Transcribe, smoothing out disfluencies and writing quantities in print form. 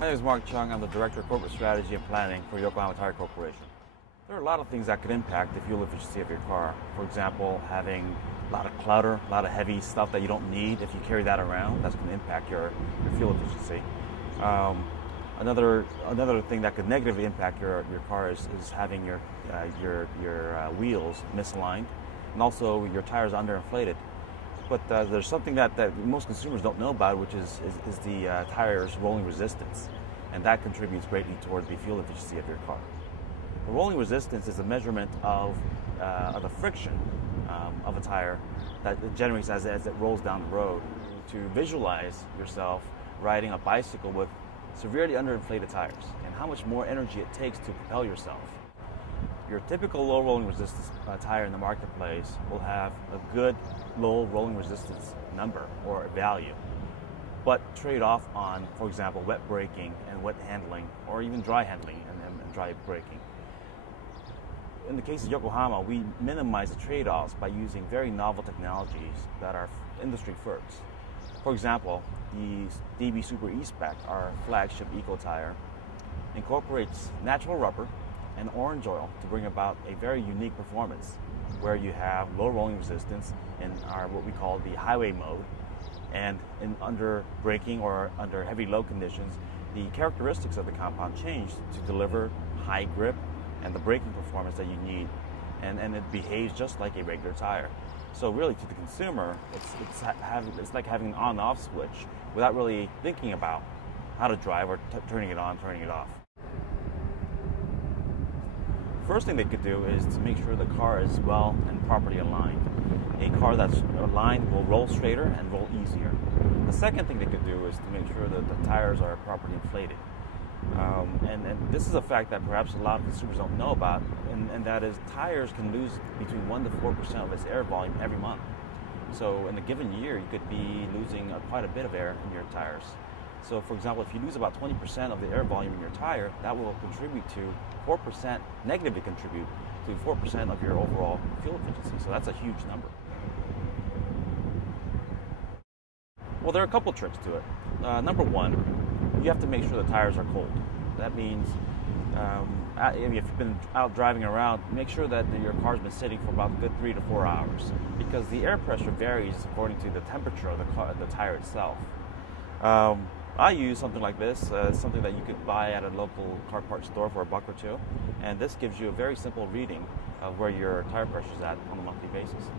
My name is Mark Chung. I'm the Director of Corporate Strategy and Planning for Yokohama Tire Corporation. There are a lot of things that could impact the fuel efficiency of your car. For example, having a lot of clutter, a lot of heavy stuff that you don't need. If you carry that around, that's going to impact your fuel efficiency. Another thing that could negatively impact your car is having your wheels misaligned, and also your tires underinflated. But there's something that most consumers don't know about, which is the tire's rolling resistance, and that contributes greatly toward the fuel efficiency of your car. The rolling resistance is a measurement of the friction of a tire that it generates as it rolls down the road. To visualize yourself riding a bicycle with severely underinflated tires and how much more energy it takes to propel yourself. Your typical low rolling resistance tire in the marketplace will have a good low rolling resistance number or value, but trade off on, for example, wet braking and wet handling, or even dry handling and dry braking. In the case of Yokohama, we minimize the trade-offs by using very novel technologies that are industry firsts. For example, the DB Super E-Spec, our flagship eco tire, incorporates natural rubber and orange oil to bring about a very unique performance, where you have low rolling resistance in our what we call the highway mode, and under braking or under heavy load conditions, the characteristics of the compound change to deliver high grip and the braking performance that you need, and it behaves just like a regular tire. So really, to the consumer, it's like having an on-off switch without really thinking about how to drive or turning it on, turning it off. First thing they could do is to make sure the car is well and properly aligned. A car that's aligned will roll straighter and roll easier. The second thing they could do is to make sure that the tires are properly inflated. And this is a fact that perhaps a lot of consumers don't know about, and that is tires can lose between 1 to 4% of its air volume every month. So in a given year, you could be losing quite a bit of air in your tires. So for example, if you lose about 20% of the air volume in your tire, that will contribute to 4%, negatively contribute to 4% of your overall fuel efficiency. So that's a huge number. Well, there are a couple tricks to it. Number one, you have to make sure the tires are cold. That means if you've been out driving around, make sure that your car's been sitting for about a good 3 to 4 hours, because the air pressure varies according to the temperature of the tire itself. I use something like this, something that you could buy at a local car part store for $1 or $2, and this gives you a very simple reading of where your tire pressure is at on a monthly basis.